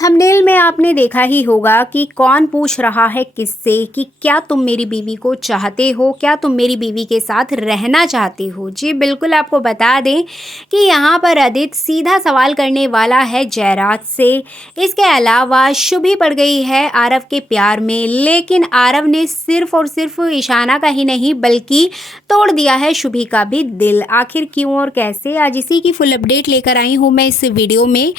Thumbnail में आपने देखा ही होगा कि कौन पूछ रहा है किससे कि क्या तुम मेरी बीवी को चाहते हो, क्या तुम मेरी बीवी के साथ रहना चाहते हो। जी बिल्कुल, आपको बता दें कि यहाँ पर आदित्य सीधा सवाल करने वाला है जयराज से। इसके अलावा शुभी पड़ गई है आरव के प्यार में, लेकिन आरव ने सिर्फ और सिर्फ ईशाना का ही नहीं बल्कि तोड़ दिया है शुभी का भी दिल। आखिर क्यों और कैसे, आज इसी की फुल अपडेट लेकर आई हूँ मैं इस वीडियो में,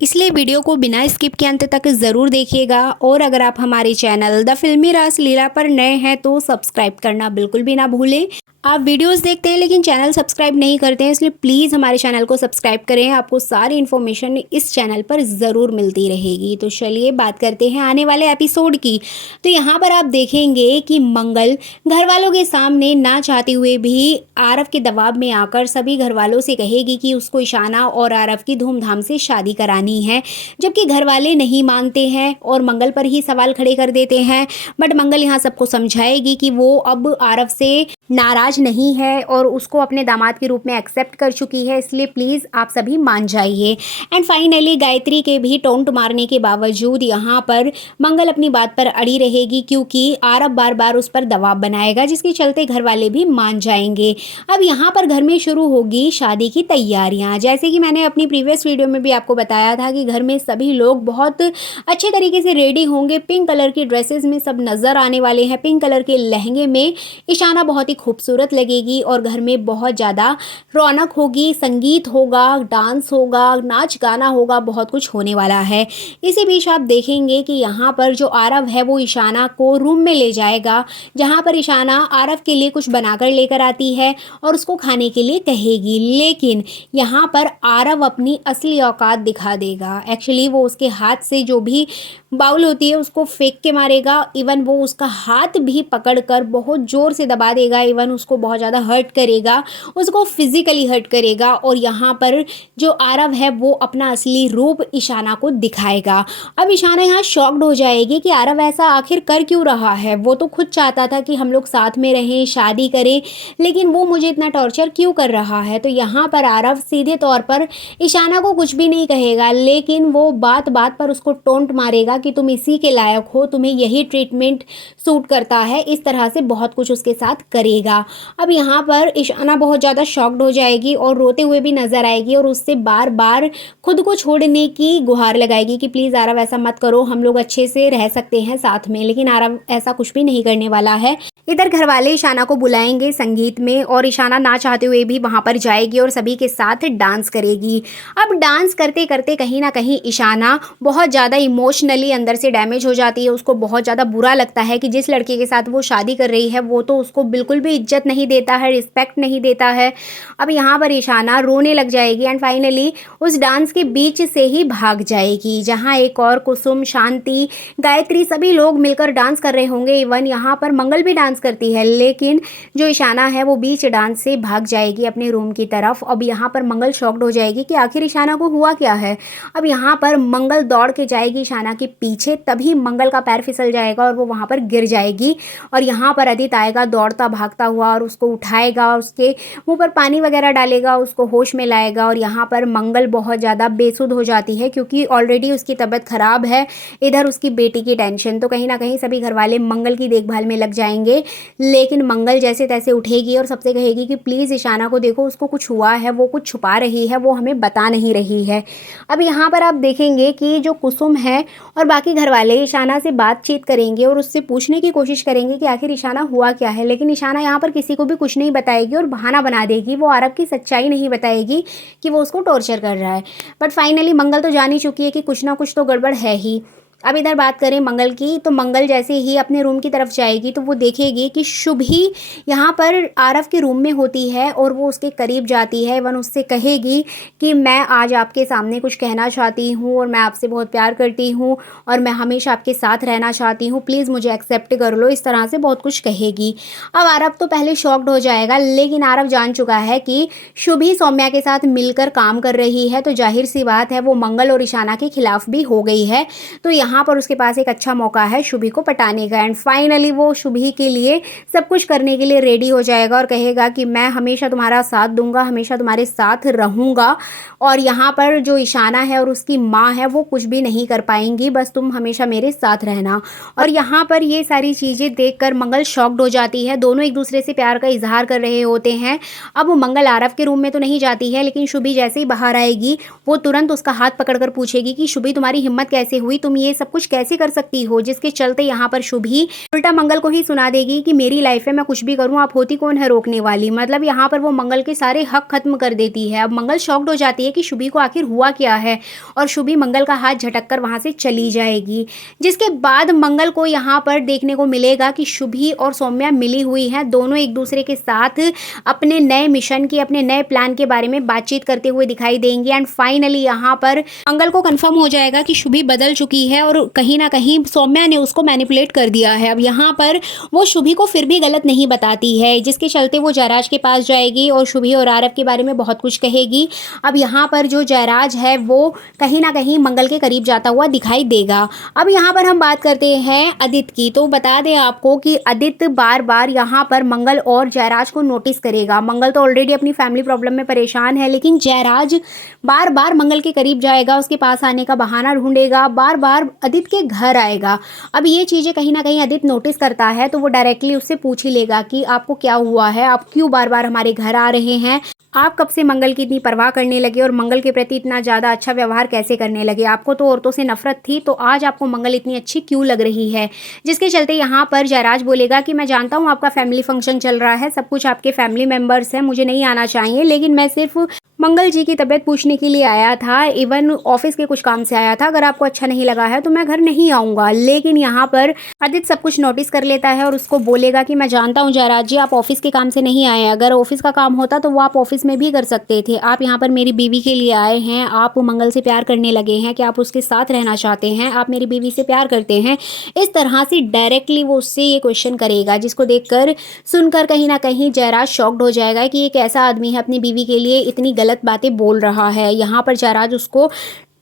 इसलिए वीडियो को बिना स्किप के अंत तक ज़रूर देखिएगा। और अगर आप हमारे चैनल द फिल्मी रास लीला पर नए हैं तो सब्सक्राइब करना बिल्कुल भी ना भूलें। आप वीडियोस देखते हैं लेकिन चैनल सब्सक्राइब नहीं करते हैं, इसलिए प्लीज़ हमारे चैनल को सब्सक्राइब करें। आपको सारी इन्फॉर्मेशन इस चैनल पर ज़रूर मिलती रहेगी। तो चलिए बात करते हैं आने वाले एपिसोड की। तो यहाँ पर आप देखेंगे कि मंगल घर वालों के सामने ना चाहते हुए भी आरव के दबाव में आकर सभी घर वालों से कहेगी कि उसको ईशाना और आरव की धूमधाम से शादी करानी है, जबकि घर वाले नहीं मानते हैं और मंगल पर ही सवाल खड़े कर देते हैं। बट मंगल यहाँ सबको समझाएगी कि वो अब आरव से नाराज नहीं है और उसको अपने दामाद के रूप में एक्सेप्ट कर चुकी है, इसलिए प्लीज़ आप सभी मान जाइए। एंड फाइनली गायत्री के भी टोंट मारने के बावजूद यहाँ पर मंगल अपनी बात पर अड़ी रहेगी, क्योंकि आरव बार बार उस पर दबाव बनाएगा, जिसके चलते घर वाले भी मान जाएंगे। अब यहाँ पर घर में शुरू होगी शादी की तैयारियाँ। जैसे कि मैंने अपनी प्रीवियस वीडियो में भी आपको बताया था कि घर में सभी लोग बहुत अच्छे तरीके से रेडी होंगे। पिंक कलर की ड्रेसेस में सब नज़र आने वाले हैं। पिंक कलर के लहंगे में ईशाना बहुत ही खूबसूरत लगेगी और घर में बहुत ज़्यादा रौनक होगी। संगीत होगा, डांस होगा, नाच गाना होगा, बहुत कुछ होने वाला है। इसी बीच आप देखेंगे कि यहाँ पर जो आरव है वो ईशाना को रूम में ले जाएगा, जहाँ पर ईशाना आरव के लिए कुछ बनाकर लेकर आती है और उसको खाने के लिए कहेगी। लेकिन यहाँ पर आरव अपनी असली औकात दिखा देगा। एक्चुअली वो उसके हाथ से जो भी बाउल होती है उसको फेंक के मारेगा। इवन वो उसका हाथ भी पकड़कर बहुत ज़ोर से दबा देगा। इवन उसको बहुत ज़्यादा हर्ट करेगा, उसको फिजिकली हर्ट करेगा। और यहाँ पर जो आरव है वो अपना असली रूप ईशाना को दिखाएगा। अब ईशाना यहाँ शॉक्ड हो जाएगी कि आरव ऐसा आखिर कर क्यों रहा है। वो तो खुद चाहता था कि हम लोग साथ में रहें, शादी करें, लेकिन वो मुझे इतना टॉर्चर क्यों कर रहा है। तो यहाँ पर आरव सीधे तौर पर ईशाना को कुछ भी नहीं कहेगा, लेकिन वो बात बात पर उसको टोंट मारेगा कि तुम इसी के लायक हो, तुम्हें यही ट्रीटमेंट सूट करता है। इस तरह से बहुत कुछ उसके साथ करेगा। अब यहाँ पर ईशाना बहुत ज़्यादा शॉक्ड हो जाएगी और रोते हुए भी नजर आएगी और उससे बार बार खुद को छोड़ने की गुहार लगाएगी कि प्लीज़ आरव ऐसा मत करो, हम लोग अच्छे से रह सकते हैं साथ में। लेकिन आरव ऐसा कुछ भी नहीं करने वाला है। इधर घर वाले ईशाना को बुलाएंगे संगीत में और ईशाना ना चाहते हुए भी वहाँ पर जाएगी और सभी के साथ डांस करेगी। अब डांस करते करते कहीं ना कहीं ईशाना बहुत ज़्यादा इमोशनली अंदर से डैमेज हो जाती है। उसको बहुत ज़्यादा बुरा लगता है कि जिस लड़के के साथ वो शादी कर रही है वो तो उसको बिल्कुल भी इज्जत नहीं देता है, रिस्पेक्ट नहीं देता है। अब यहाँ पर ईशाना रोने लग जाएगी एंड फाइनली उस डांस के बीच से ही भाग जाएगी, जहाँ एक और कुसुम, शांति, गायत्री सभी लोग मिलकर डांस कर रहे होंगे। इवन यहाँ पर मंगल भी डांस करती है, लेकिन जो ईशाना है वो बीच डांस से भाग जाएगी अपने रूम की तरफ। अब यहाँ पर मंगल शॉक्ड हो जाएगी कि आखिर ईशाना को हुआ क्या है। अब यहाँ पर मंगल दौड़ के जाएगी ईशाना के पीछे, तभी मंगल का पैर फिसल जाएगा और वो वहाँ पर गिर जाएगी। और यहाँ पर आदित्य आएगा दौड़ता भागता हुआ और उसको उठाएगा, उसके मुंह पर पानी वगैरह डालेगा, उसको होश में लाएगा। और यहाँ पर मंगल बहुत ज़्यादा बेसुध हो जाती है, क्योंकि ऑलरेडी उसकी तबीयत खराब है, इधर उसकी बेटी की टेंशन। तो कहीं ना कहीं सभी घर वाले मंगल की देखभाल में लग जाएंगे। लेकिन मंगल जैसे तैसे उठेगी और सबसे कहेगी कि प्लीज़ ईशाना को देखो, उसको कुछ हुआ है, वो कुछ छुपा रही है, वो हमें बता नहीं रही है। अब यहाँ पर आप देखेंगे कि जो कुसुम है और बाकी घर वाले ईशाना से बातचीत करेंगे और उससे पूछने की कोशिश करेंगे कि आखिर ईशाना हुआ क्या है। लेकिन ईशाना यहाँ पर किसी को भी कुछ नहीं बताएगी और बहाना बना देगी। वो आरव की सच्चाई नहीं बताएगी कि वो उसको टॉर्चर कर रहा है। बट फाइनली मंगल तो जान ही चुकी है कि कुछ ना कुछ तो गड़बड़ है ही। अब इधर बात करें मंगल की, तो मंगल जैसे ही अपने रूम की तरफ जाएगी तो वो देखेगी कि शुभी यहाँ पर आरव के रूम में होती है और वो उसके करीब जाती है। वन उससे कहेगी कि मैं आज आपके सामने कुछ कहना चाहती हूँ और मैं आपसे बहुत प्यार करती हूँ और मैं हमेशा आपके साथ रहना चाहती हूँ, प्लीज़ मुझे एक्सेप्ट कर लो। इस तरह से बहुत कुछ कहेगी। अब आरव तो पहले शॉक्ड हो जाएगा, लेकिन आरव जान चुका है कि शुभी सौम्या के साथ मिलकर काम कर रही है, तो जाहिर सी बात है वो मंगल और ईशाना के खिलाफ भी हो गई है। तो यहाँ यहाँ पर उसके पास एक अच्छा मौका है शुभी को पटाने का। एंड फाइनली वो शुभी के लिए सब कुछ करने के लिए रेडी हो जाएगा और कहेगा कि मैं हमेशा तुम्हारा साथ दूंगा, हमेशा तुम्हारे साथ रहूँगा। और यहाँ पर जो ईशाना है और उसकी माँ है वो कुछ भी नहीं कर पाएंगी, बस तुम हमेशा मेरे साथ रहना। और यहाँ पर ये सारी चीज़ें देखकर मंगल शॉक्ड हो जाती है। दोनों एक दूसरे से प्यार का इजहार कर रहे होते हैं। अब मंगल आरव के रूम में तो नहीं जाती है, लेकिन शुभी जैसे ही बाहर आएगी वो तुरंत उसका हाथ पकड़कर पूछेगी कि शुभी तुम्हारी हिम्मत कैसे हुई, तुम ये सब कुछ कैसे कर सकती हो। जिसके चलते यहाँ पर शुभी उल्टा मंगल को ही सुना देगी कि मेरी लाइफ में मैं कुछ भी करूँ, आप होती कौन है रोकने वाली। मतलब यहाँ पर वो मंगल के सारे हक खत्म कर देती है। अब मंगल शॉक्ड हो जाती है कि शुभी को आखिर हुआ क्या है, और शुभी मंगल का हाथ झटक कर वहाँ से चली जाएगी। जिसके बाद मंगल को यहाँ पर देखने को मिलेगा कि शुभी और सौम्या मिली हुई हैं। दोनों एक दूसरे के साथ अपने नए मिशन की, अपने नए प्लान के बारे में बातचीत करते हुए दिखाई देंगे। एंड फाइनली यहाँ पर मंगल को कंफर्म हो जाएगा कि शुभी बदल चुकी है और कहीं ना कहीं सौम्या ने उसको मैनिपुलेट कर दिया है। अब यहाँ पर वो शुभी को फिर भी गलत नहीं बताती है, जिसके चलते वो जयराज के पास जाएगी और शुभी और आरव के बारे में बहुत कुछ कहेगी। अब यहाँ पर जो जयराज है वो कहीं ना कहीं मंगल के करीब जाता हुआ दिखाई देगा। अब यहाँ पर हम बात करते हैं आदित्य की। तो बता दें आपको कि आदित्य बार बार यहाँ पर मंगल और जयराज को नोटिस करेगा। मंगल तो ऑलरेडी अपनी फैमिली प्रॉब्लम में परेशान है, लेकिन जयराज बार बार मंगल के करीब जाएगा, उसके पास आने का बहाना ढूंढेगा, बार बार आदित्य के घर आएगा। अब ये चीज़ें कहीं ना कहीं आदित्य नोटिस करता है, तो वो डायरेक्टली उससे पूछ ही लेगा कि आपको क्या हुआ है, आप क्यों बार बार हमारे घर आ रहे हैं, आप कब से मंगल की इतनी परवाह करने लगे और मंगल के प्रति इतना ज़्यादा अच्छा व्यवहार कैसे करने लगे। आपको तो औरतों से नफरत थी, तो आज आपको मंगल इतनी अच्छी क्यों लग रही है। जिसके चलते यहाँ पर जयराज बोलेगा कि मैं जानता हूँ आपका फैमिली फंक्शन चल रहा है, सब कुछ आपके फैमिली मेम्बर्स हैं, मुझे नहीं आना चाहिए, लेकिन मैं सिर्फ मंगल जी की तबीयत पूछने के लिए आया था, इवन ऑफिस के कुछ काम से आया था। अगर आपको अच्छा नहीं लगा है तो मैं घर नहीं आऊँगा। लेकिन यहाँ पर आदित्य सब कुछ नोटिस कर लेता है और उसको बोलेगा कि मैं जानता हूँ जयराज जी, आप ऑफिस के काम से नहीं आए, अगर ऑफिस का काम होता तो वो आप ऑफिस में भी कर सकते थे। आप यहाँ पर मेरी बीवी के लिए आए हैं, आप मंगल से प्यार करने लगे हैं कि आप उसके साथ रहना चाहते हैं, आप मेरी बीवी से प्यार करते हैं। इस तरह से डायरेक्टली वो उससे ये क्वेश्चन करेगा, जिसको देखकर सुनकर कहीं ना कहीं जयराज शॉक्ड हो जाएगा कि एक ऐसा आदमी है अपनी बीवी के लिए इतनी गलत बातें बोल रहा है। यहाँ पर जयराज उसको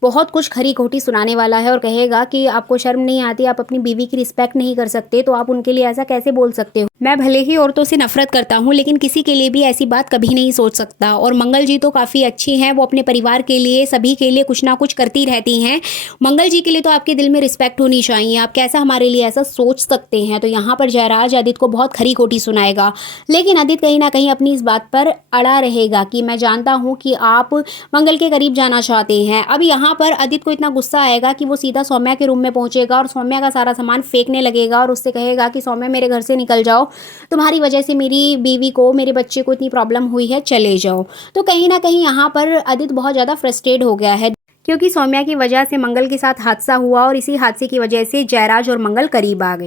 बहुत कुछ खरी खोटी सुनाने वाला है और कहेगा कि आपको शर्म नहीं आती, आप अपनी बीवी की रिस्पेक्ट नहीं कर सकते, तो आप उनके लिए ऐसा कैसे बोल सकते हो। मैं भले ही औरतों से नफरत करता हूँ, लेकिन किसी के लिए भी ऐसी बात कभी नहीं सोच सकता। और मंगल जी तो काफ़ी अच्छी हैं, वो अपने परिवार के लिए, सभी के लिए कुछ ना कुछ करती रहती हैं। मंगल जी के लिए तो आपके दिल में रिस्पेक्ट होनी चाहिए, आप कैसा हमारे लिए ऐसा सोच सकते हैं। तो यहाँ पर जयराज आदित्य को बहुत खरी खोटी सुनाएगा, लेकिन आदित्य कहीं ना कहीं अपनी इस बात पर अड़ा रहेगा कि मैं जानता हूँ कि आप मंगल के करीब जाना चाहते हैं। अब यहाँ पर आदित्य को इतना गुस्सा आएगा कि वो सीधा सौम्या के रूम में पहुंचेगा और सौम्या का सारा सामान फेंकने लगेगा और उससे कहेगा कि सौम्या मेरे घर से निकल जाओ, तुम्हारी वजह से मेरी बीवी को, मेरे बच्चे को इतनी प्रॉब्लम हुई है, चले जाओ। तो कहीं ना कहीं यहाँ पर आदित्य बहुत ज़्यादा फ्रस्ट्रेट हो गया है, क्योंकि सौम्या की वजह से मंगल के साथ हादसा हुआ और इसी हादसे की वजह से जयराज और मंगल करीब आ गए।